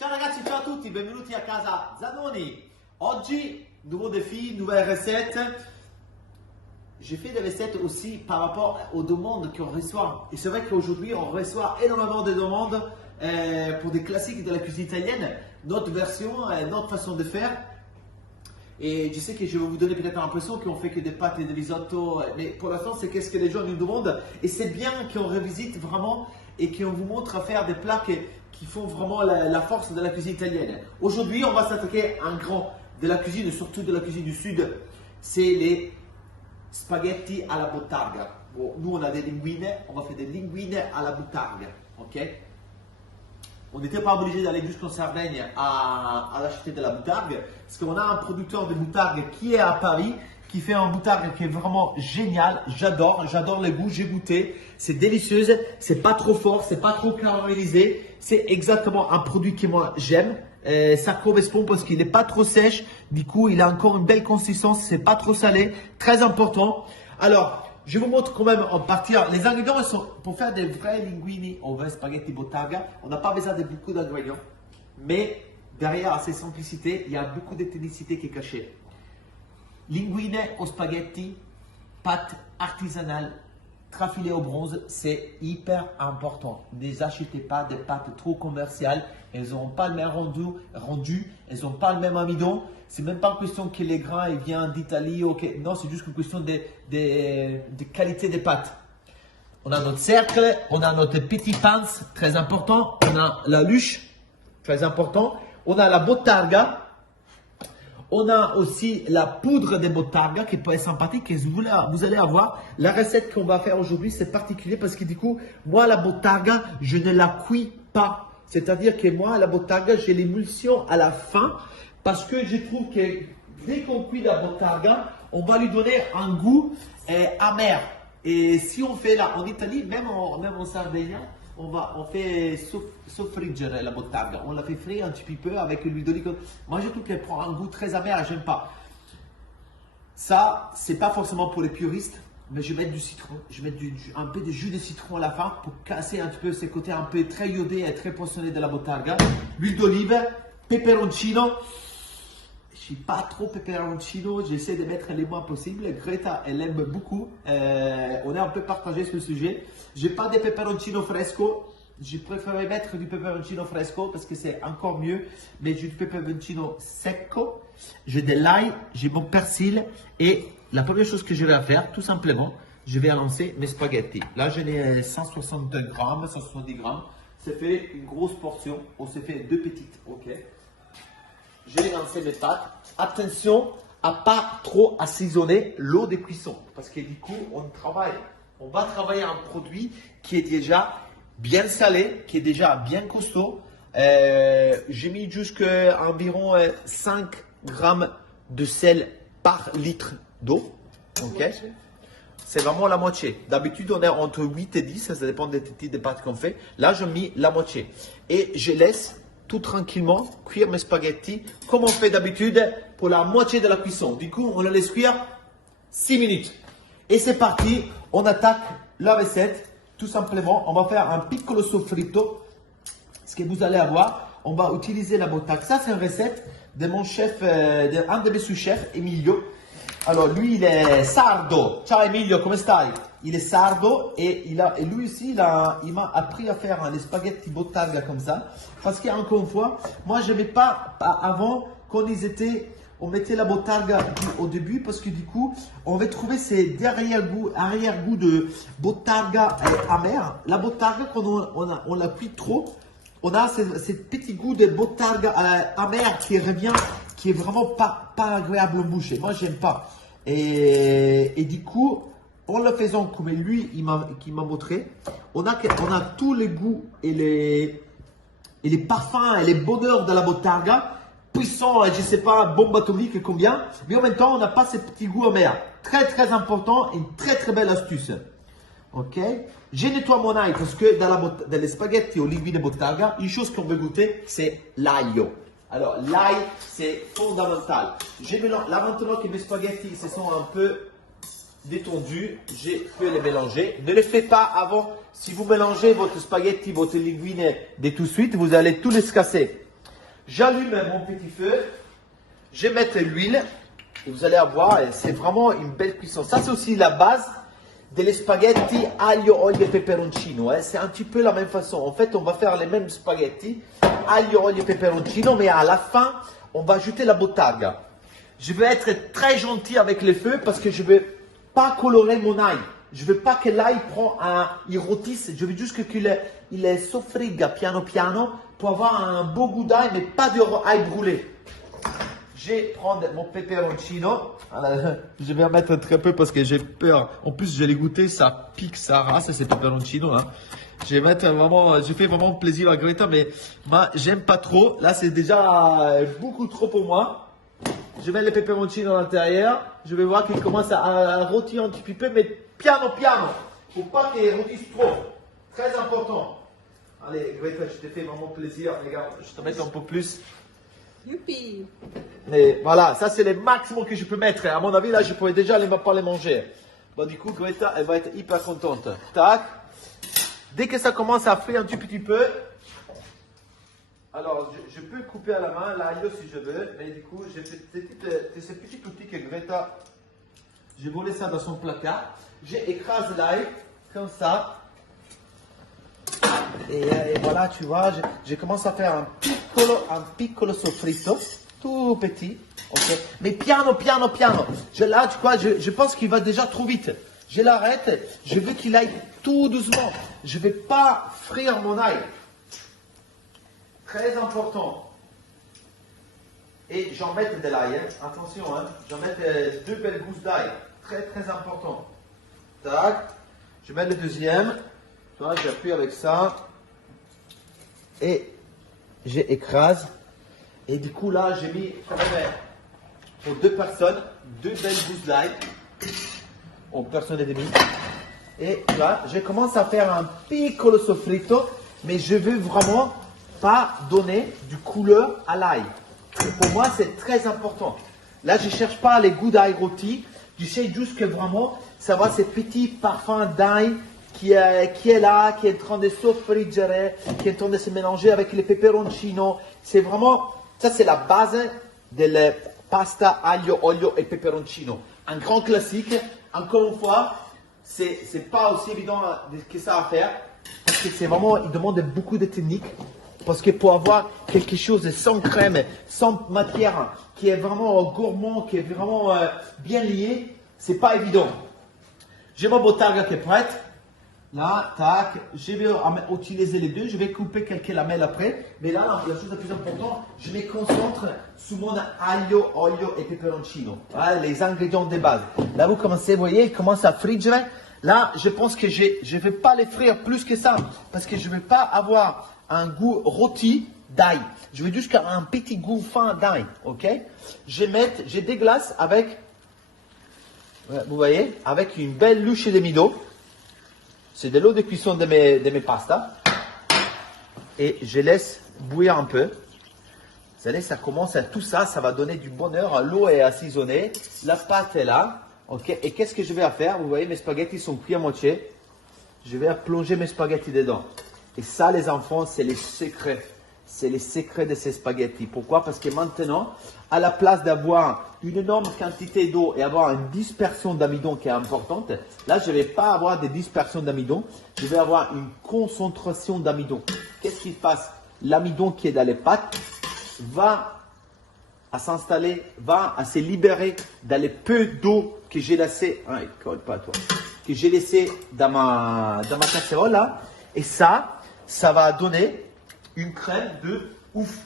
Ciao ragazzi, ciao a tutti, benvenuti a casa Zanoni. Oggi, nouveau défi, nouvelle recette. J'ai fait des recettes aussi par rapport aux demandes qu'on reçoit. Et c'est vrai qu'aujourd'hui, on reçoit énormément de demandes pour des classiques de la cuisine italienne, notre version, notre façon de faire. Et je sais que je vais vous donner peut-être l'impression qu'on fait que des pâtes et des risotto, mais pour l'instant, c'est qu'est-ce que les gens nous demandent. Et c'est bien qu'on revisite vraiment et qu'on vous montre à faire des plats qui font vraiment la force de la cuisine italienne. Aujourd'hui, on va s'attaquer à un grand de la cuisine, surtout de la cuisine du sud. C'est les spaghetti à la bottarga. Bon, nous, on a des linguine, on va faire des linguine à la bottarga. Ok? On n'était pas obligé d'aller jusqu'en Sardaigne à acheter de la boutargue, parce qu'on a un producteur de boutargue qui est à Paris, qui fait un boutargue qui est vraiment génial. J'adore les goûts, j'ai goûté. C'est délicieuse, c'est pas trop fort, c'est pas trop caramélisé. C'est exactement un produit que moi j'aime. Ça correspond parce qu'il n'est pas trop sèche. Du coup, il a encore une belle consistance, c'est pas trop salé. Très important. Alors, je vous montre quand même en partir. Les ingrédients sont pour faire des vrais linguini ou vrais spaghetti bottarga. On n'a pas besoin de beaucoup d'ingrédients. Mais derrière ces simplicités, il y a beaucoup de technicité qui est cachée. Linguine au spaghetti, pâte artisanale, trafilée au bronze, c'est hyper important. Ne achetez pas des pâtes trop commerciales. Elles n'ont pas le même rendu, elles n'ont pas le même amidon. C'est même pas une question que les grains ils viennent d'Italie. Non, c'est juste une question de qualité des pâtes. On a notre cercle, on a notre petit pince, très important. On a la luche, très important. On a la bottarga. On a aussi la poudre de bottarga qui peut être sympathique et vous allez avoir. La recette qu'on va faire aujourd'hui, c'est particulier parce que du coup, moi, la bottarga, je ne la cuis pas. C'est-à-dire que moi, la bottarga, j'ai l'émulsion à la fin parce que je trouve que dès qu'on cuit la bottarga, on va lui donner un goût amer. Et si on fait là en Italie, même en Sardaigne, on fait soffriggere la bottarga. On la fait frire un petit peu avec l'huile d'olive. Moi, je trouve qu'elle prend un goût très amer, j'aime pas. Ça, c'est pas forcément pour les puristes, mais je vais mettre du citron. Je vais mettre un peu de jus de citron à la fin pour casser un petit peu ces côtés un peu très iodés et très poissonnés de la bottarga. L'huile d'olive, peperoncino. Je suis pas trop peperoncino, j'essaie de mettre les moins possible. Greta, elle aime beaucoup. On est un peu partagé sur le sujet. J'ai pas de peperoncino fresco. Je préférais mettre du peperoncino fresco parce que c'est encore mieux. Mais j'ai du peperoncino secco. J'ai de l'ail, j'ai mon persil. Et la première chose que je vais faire, tout simplement, je vais lancer mes spaghettis. Là, j'en ai 160 grammes, 170 grammes. C'est fait une grosse portion. On s'est fait deux petites, ok. Je vais lancer mes pâtes. Attention à pas trop assaisonner l'eau de cuisson parce que du coup, on va travailler un produit qui est déjà bien salé, qui est déjà bien costaud. J'ai mis jusqu'à environ 5 grammes de sel par litre d'eau. Ok. C'est vraiment la moitié. D'habitude, on est entre 8 et 10, ça dépend des types de pâtes qu'on fait. Là, je mets la moitié. Et je laisse tout tranquillement cuire mes spaghettis comme on fait d'habitude pour la moitié de la cuisson. Du coup, on les laisse cuire 6 minutes. Et c'est parti, on attaque la recette. Tout simplement, on va faire un piccolo soffritto. Ce que vous allez avoir, on va utiliser la bottarga. Ça, c'est une recette de mon chef, un de mes sous-chefs, Emilio. Alors, lui, il est sardo. Ciao Emilio, come stai? Il est sardo et lui aussi, il m'a appris à faire les spaghetti bottarga comme ça. Parce qu'encore une fois, moi, je n'aimais pas avant quand on mettait la bottarga au début parce que du coup, on va trouver ces arrière-goûts de bottarga amer. La bottarga, quand on la cuit trop, on a ces petits goûts de bottarga amer qui revient, qui est vraiment pas agréable au bouche. Moi, j'aime pas. Et du coup, en le faisant comme lui, qui m'a montré, on a tous les goûts et les parfums et les bonheurs de la bottarga, puissant, je ne sais pas, bombe atomique combien, mais en même temps, on n'a pas ces petits goûts amers. Très, très important et une très, très belle astuce. Ok? Je nettoie mon ail parce que dans les spaghetti au linguine bottarga, une chose qu'on veut goûter, c'est l'aglio. Alors, l'ail, c'est fondamental. Là, maintenant que mes spaghettis se sont un peu détendus, je peux les mélanger. Ne les faites pas avant. Si vous mélangez votre spaghetti, votre linguine de tout de suite, vous allez tout les casser. J'allume mon petit feu. Je vais mettre l'huile. Et vous allez avoir, c'est vraiment une belle cuisson. Ça, c'est aussi la base des spaghetti aglio, olio et peperoncino. C'est un petit peu la même façon. En fait, on va faire les mêmes spaghetti aglio, olio et peperoncino, mais à la fin, on va ajouter la bottarga. Je vais être très gentil avec le feu parce que je ne vais pas colorer mon ail. Je ne veux pas que l'ail il rôtisse. Je veux juste qu'il soffriga piano piano pour avoir un beau goût d'ail, mais pas de ail brûlé. Je vais prendre mon peperoncino. Alors, je vais en mettre très peu parce que j'ai peur. En plus, je l'ai goûté, ça pique sa race, c'est peperoncino. Hein. Je vais mettre vraiment, je fais vraiment plaisir à Greta, mais moi, j'aime pas trop. Là, c'est déjà beaucoup trop pour moi. Je mets le peperoncino à l'intérieur. Je vais voir qu'il commence à rôtir un petit peu, mais piano piano. Faut pas qu'il rôtisse trop. Très important. Allez, Greta, je te fais vraiment plaisir. Regarde, je te mets un peu plus. Youpi! Mais voilà, ça c'est le maximum que je peux mettre. À mon avis, là, je pourrais déjà pas les manger. Bon, du coup, Greta, elle va être hyper contente. Tac. Dès que ça commence à frire un tout petit peu, alors je peux couper à la main l'aglio si je veux, mais du coup, j'ai ces petits outils que Greta, j'ai volé ça dans son placard. J'écrase l'ail comme ça. Et voilà, tu vois, je commence à faire un piccolo soffritto, tout petit, ok. Mais piano, piano, piano. Là, tu vois, je pense qu'il va déjà trop vite. Je l'arrête, je veux qu'il aille tout doucement. Je ne vais pas frire mon ail. Très important. Et j'en mets de l'ail, hein. Attention, hein. J'en mets 2 belles gousses d'ail. Très, très important. Tac. Je mets le deuxième. Tu vois, j'appuie avec ça. Et j'écrase. Et du coup, là, j'ai mis pour 2 personnes, 2 belles gousses d'ail. En personne et demie. Et là, je commence à faire un piccolo soffritto, mais je veux vraiment pas donner du couleur à l'ail. Pour moi, c'est très important. Là, je ne cherche pas les goûts d'ail rôti. Je sais juste que vraiment, ça va ces petits parfums d'ail qui est là, qui est en train de soffriggere, qui est en train de se mélanger avec les peperoncino. C'est vraiment, ça c'est la base de la pasta aglio, olio et peperoncino. Un grand classique. Encore une fois, c'est pas aussi évident que ça à faire. Parce que c'est vraiment, il demande beaucoup de technique. Parce que pour avoir quelque chose sans crème, sans matière, qui est vraiment gourmand, qui est vraiment bien lié, c'est pas évident. J'ai ma bottarga qui est prête. Là, tac, je vais utiliser les deux. Je vais couper quelques lamelles après. Mais là, la chose la plus importante, je me concentre sur mon aglio, olio et peperoncino. Voilà, les ingrédients de base. Là, vous commencez, vous voyez, il commence à frire. Là, je pense que je ne vais pas les frire plus que ça. Parce que je ne vais pas avoir un goût rôti d'ail. Je veux juste un petit goût fin d'ail. Ok? Je déglace avec, vous voyez, avec une belle louche de midon. C'est de l'eau de cuisson de mes pastas. Et je laisse bouillir un peu. Vous savez, ça commence à tout ça, ça va donner du bonheur. L'eau est assaisonnée, la pâte est là. Ok. Et qu'est-ce que je vais faire? Vous voyez, mes spaghettis sont cuits à moitié. Je vais plonger mes spaghettis dedans. Et ça, les enfants, c'est les secrets. C'est les secrets de ces spaghettis. Pourquoi? Parce que maintenant, à la place d'avoir une énorme quantité d'eau et avoir une dispersion d'amidon qui est importante, là, je ne vais pas avoir de dispersion d'amidon. Je vais avoir une concentration d'amidon. Qu'est-ce qui se passe? L'amidon qui est dans les pâtes va à s'installer, va à se libérer dans les peu d'eau que j'ai laissé. Ah, il colle pas, toi. Que j'ai laissé dans ma casserole là. Et ça va donner une crème de ouf.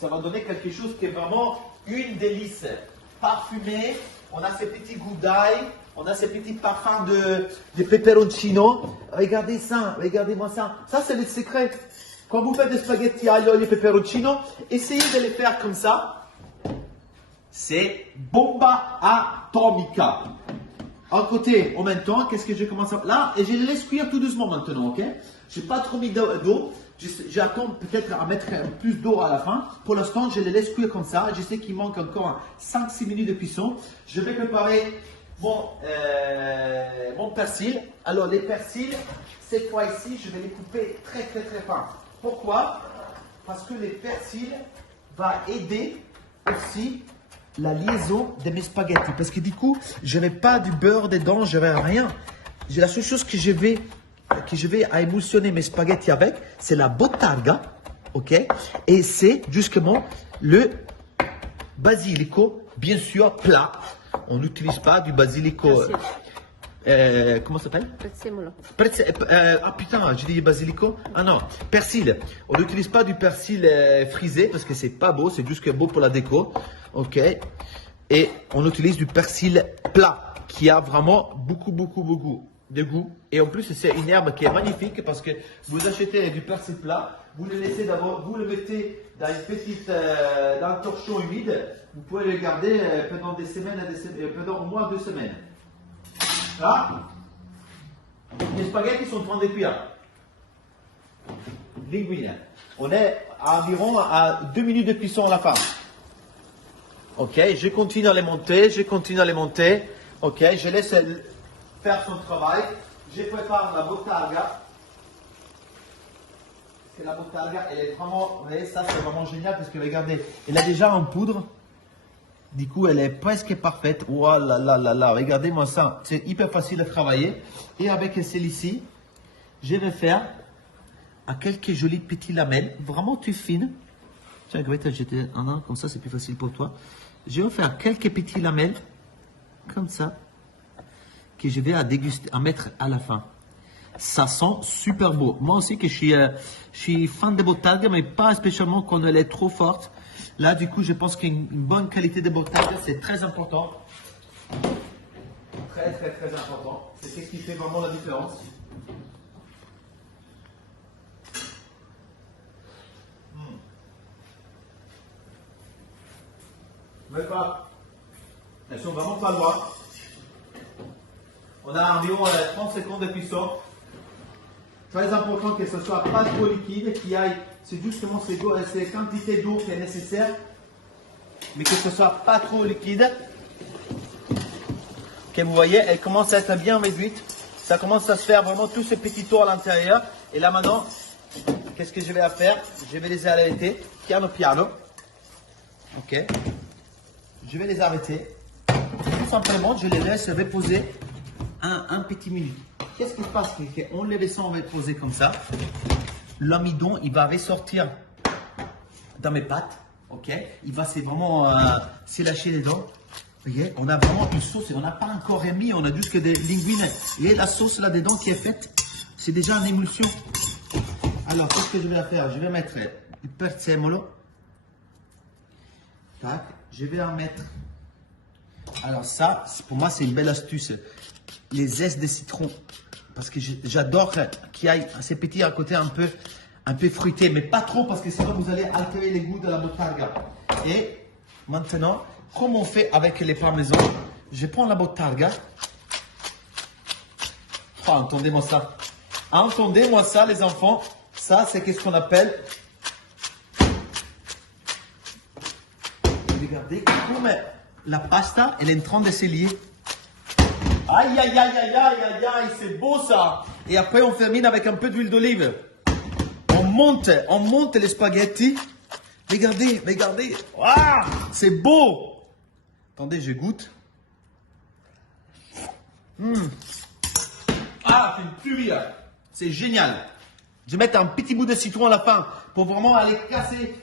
Ça va donner quelque chose qui est vraiment une délice. Parfumé, on a ces petits goûts d'ail, on a ces petits parfums de peperoncino. Regardez ça, regardez-moi ça. Ça, c'est le secret. Quand vous faites des spaghettis aglio et peperoncino, essayez de les faire comme ça. C'est bomba atomica. À côté, en même temps, qu'est-ce que je commence à... Là, et je les laisse cuire tout doucement maintenant, ok? Je n'ai pas trop mis d'eau. J'attends peut-être à mettre plus d'eau à la fin. Pour l'instant, je les laisse cuire comme ça. Je sais qu'il manque encore 5-6 minutes de cuisson. Je vais préparer mon persil. Alors, les persils, cette fois-ci, je vais les couper très, très, très fin. Pourquoi? Parce que les persils va aider aussi la liaison de mes spaghettis. Parce que du coup, je n'avais pas du beurre dedans, je n'avais rien. La seule chose que je vais à émulsionner mes spaghettis avec, c'est la bottarga. Ok? Et c'est justement le basilico, bien sûr, plat. On n'utilise pas du basilico. Comment ça s'appelle? Prezzemolo. Ah putain, j'ai dit basilico. Ah non, persil. On n'utilise pas du persil frisé parce que c'est pas beau, c'est juste que beau pour la déco. Ok. Et on utilise du persil plat qui a vraiment beaucoup de goût. Et en plus, c'est une herbe qui est magnifique parce que vous achetez du persil plat, vous le laissez d'abord, vous le mettez dans une petite, dans un torchon humide. Vous pouvez le garder pendant des semaines, pendant au moins 2 semaines. Là, les spaghettis sont en train de cuire. Linguine. On est environ à 2 minutes de cuisson à la fin. Ok, je continue à les monter, Ok, je laisse faire son travail. Je prépare la bottarga. Et la bottarga, elle est vraiment, vous voyez, ça c'est vraiment génial parce que regardez, elle a déjà en poudre. Du coup, elle est presque parfaite. Oh là là là là, regardez-moi ça. C'est hyper facile à travailler. Et avec celle-ci, je vais faire à quelques jolies petites lamelles, vraiment tout fines. Tiens, Greta, j'étais un comme ça, c'est plus facile pour toi. Je vais faire quelques petites lamelles, comme ça, que je vais à déguster, à mettre à la fin. Ça sent super beau. Moi aussi, que je suis fan de bottarga, mais pas spécialement quand elle est trop forte. Là, du coup, je pense qu'une bonne qualité de bottarga, c'est très important. Très important. C'est ce qui fait vraiment la différence. Mais pas. Elles sont vraiment pas loin. On a environ 30 secondes de cuisson. Très important que ce soit pas trop liquide, c'est justement ces quantités d'eau qui est nécessaire, mais que ce soit pas trop liquide. Ok, vous voyez, elle commence à être bien réduite. Ça commence à se faire vraiment tous ces petits tours à l'intérieur. Et là maintenant, qu'est-ce que je vais faire? Je vais les arrêter piano piano. Ok. Je vais les arrêter. Tout simplement, je les laisse reposer un petit minute. Qu'est-ce qui se passe? On les laisse reposer comme ça. L'amidon, il va ressortir dans mes pâtes. Ok. Il va vraiment se lâcher les dents. Vous voyez, on a vraiment une sauce et on n'a pas encore remis. On a juste que des linguines. Et la sauce là-dedans qui est faite, c'est déjà une émulsion. Alors, qu'est-ce que je vais faire? Je vais mettre du prezzemolo. Tac. Je vais en mettre. Alors ça, pour moi, c'est une belle astuce. Les zestes de citron. Parce que j'adore qu'il y ait ces petits à côté un peu fruités. Mais pas trop parce que sinon vous allez altérer les goûts de la bottarga. Et maintenant, comme on fait avec les parmesans, je prends la bottarga. Oh, entendez-moi ça. Entendez-moi ça, les enfants. Ça, c'est ce qu'on appelle. Regardez comme la pasta, elle est en train de se lier. Aïe, aïe, aïe, aïe, aïe, aïe, aïe, c'est beau ça. Et après, on termine avec un peu d'huile d'olive. On monte les spaghettis. Regardez, regardez. Ah, c'est beau. Attendez, je goûte. Ah, c'est une tuerie là. C'est génial. Je vais mettre un petit bout de citron à la fin pour vraiment aller casser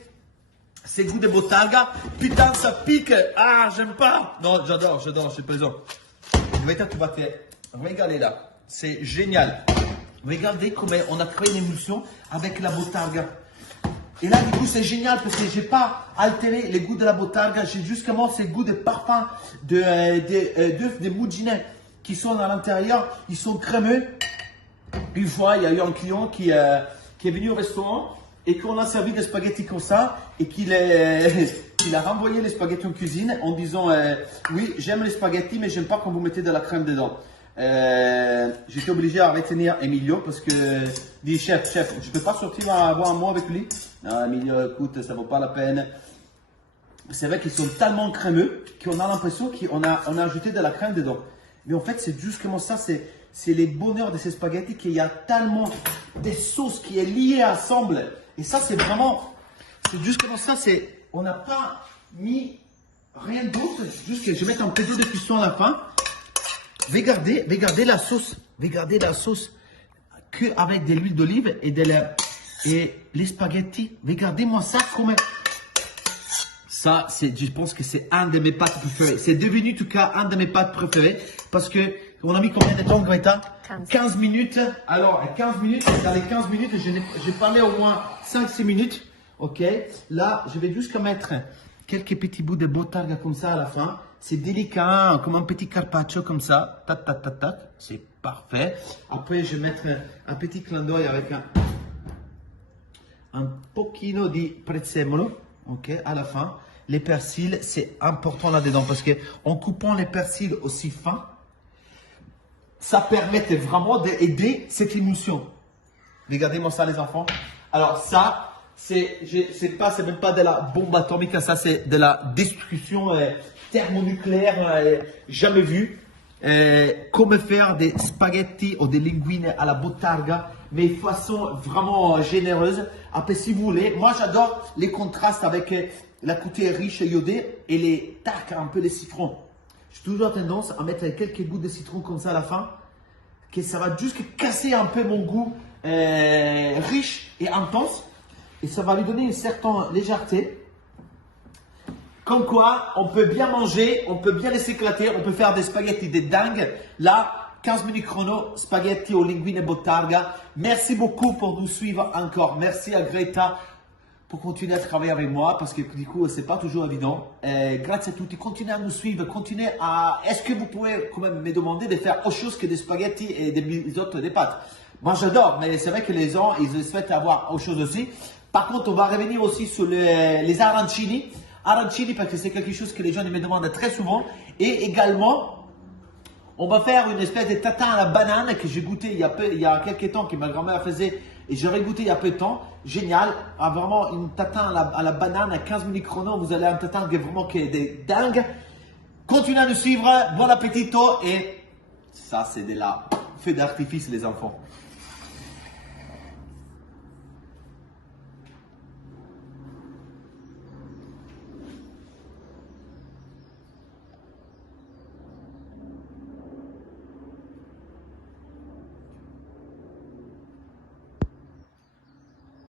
ces goûts de bottarga. Putain, ça pique. Ah, j'aime pas. Non, j'adore, je suis plaisant. Tu vas te régaler là. C'est génial. Regardez comment on a créé une émulsion avec la bottarga. Et là, du coup, c'est génial parce que je n'ai pas altéré les goûts de la bottarga. J'ai justement ces goûts de parfum de moudjinet qui sont à l'intérieur. Ils sont crémeux. Une fois, il y a eu un client qui est venu au restaurant et qu'on a servi des spaghettis comme ça et qu'il a renvoyé les spaghettis en cuisine en disant oui, j'aime les spaghettis, mais j'aime pas quand vous mettez de la crème dedans. J'étais obligé à retenir Emilio parce que dit chef, je peux pas sortir avoir un mot avec lui. Non, Emilio, écoute, ça vaut pas la peine. C'est vrai qu'ils sont tellement crémeux qu'on a l'impression qu'on a ajouté de la crème dedans. Mais en fait, c'est justement ça, c'est les bonheurs de ces spaghettis qu'il y a tellement de sauces qui est liée ensemble. Et ça, c'est vraiment C'est juste comme ça, on n'a pas mis rien d'autre, juste que je vais mettre un peu d'eau de cuisson à la fin. Regardez la sauce, regardez la sauce que avec de l'huile d'olive et les spaghettis. Regardez-moi ça comme ça, je pense que c'est un de mes pâtes préférées. C'est devenu en tout cas un de mes pâtes préférées parce que on a mis combien de temps, Greta? 15 minutes. Alors, 15 minutes, dans les 15 minutes, j'ai parlé au moins 5-6 minutes. Ok, là, je vais juste mettre quelques petits bouts de bottarga comme ça à la fin. C'est délicat, hein, comme un petit carpaccio comme ça. Tac, tac, tac, tac. C'est parfait. Après, je vais mettre un petit clin d'œil avec un pochino di prezzemolo. Ok, à la fin. Les persils, c'est important là-dedans parce que en coupant les persils aussi fins, ça permet vraiment d'aider cette émulsion. Regardez-moi ça, les enfants. Alors ça, c'est même pas de la bombe atomique, ça c'est de la destruction thermonucléaire jamais vue. Comment faire des spaghettis ou des linguines à la bottarga, mais de façon vraiment généreuse. Après, si vous voulez, moi j'adore les contrastes avec la côté riche iodée et les tacs, un peu de citron. J'ai toujours tendance à mettre quelques gouttes de citron comme ça à la fin, que ça va juste casser un peu mon goût riche et intense. Et ça va lui donner une certaine légèreté. Comme quoi, on peut bien manger, on peut bien les éclater, on peut faire des spaghettis de dingue. Là, 15 minutes chrono, spaghetti au linguine et bottarga. Merci beaucoup pour nous suivre encore. Merci à Greta pour continuer à travailler avec moi parce que du coup, c'est pas toujours évident. Grazie à tutti. Continuez à nous suivre, continuez à... Est-ce que vous pouvez quand même me demander de faire autre chose que des spaghettis et des autres des pâtes? Moi, j'adore, mais c'est vrai que les gens, ils souhaitent avoir autre chose aussi. Par contre, on va revenir aussi sur les arancini. Arancini parce que c'est quelque chose que les gens me demandent très souvent. Et également, on va faire une espèce de tatin à la banane que j'ai goûté il y a quelques temps, que ma grand-mère faisait. Et j'aurais goûté il y a peu de temps. Génial. Ah, vraiment, une tatin à la banane à 15 minutes chrono. Vous allez un tatin qui est vraiment dingue. Continuez à nous suivre. Bon appétit. Et ça, c'est de la feu d'artifice, les enfants.